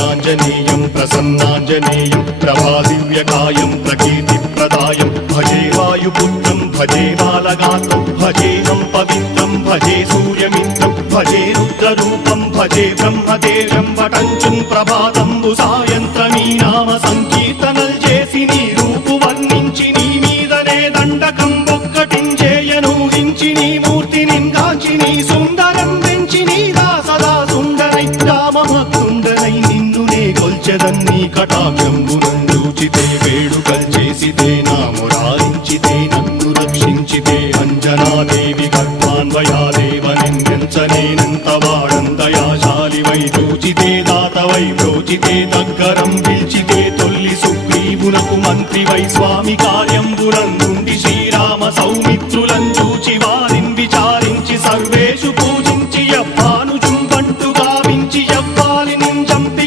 आञ्जनेयं प्रसन्नाञ्जनेयं प्रभादिव्यकायं प्रकीर्तिप्रदायं भजे वायुपुत्रं भजे बालगात्रं भजेऽहं पवित्रं भजे सूर्यमित्रं भजे रुद्ररूपं भजे ब्रह्मदेवं वटञ्चुं प्रभाతంబు సాయంత్రమీ నామ సంకీర్తనల్ చేసి నీ రూపు వర్ణించి నీ మీదనే దండకం ఒక్కటించేయను హించి నీ మూర్తిని గాంచి నీ సుందరం పెంచి నీ దాసదా సుందరై రామభక్తుండనై నిన్నునే కొల్చెదన్నీ కటాక్షంబునందూచితే వేడుకల్ చేసితే నా మురారించితే నన్ను రక్షించితే అంజనాదేవి కర్మాన్వయాదేవ నిన్నెంచనేనంత వాడంతయాశాలివై చూచితే దాతవై ప్రోచితే దగ్గరం పిలిచితే తొల్లి సుగ్రీవునకు మంత్రివై స్వామి కార్యంబునందుండి శ్రీరామ సౌమిత్రులం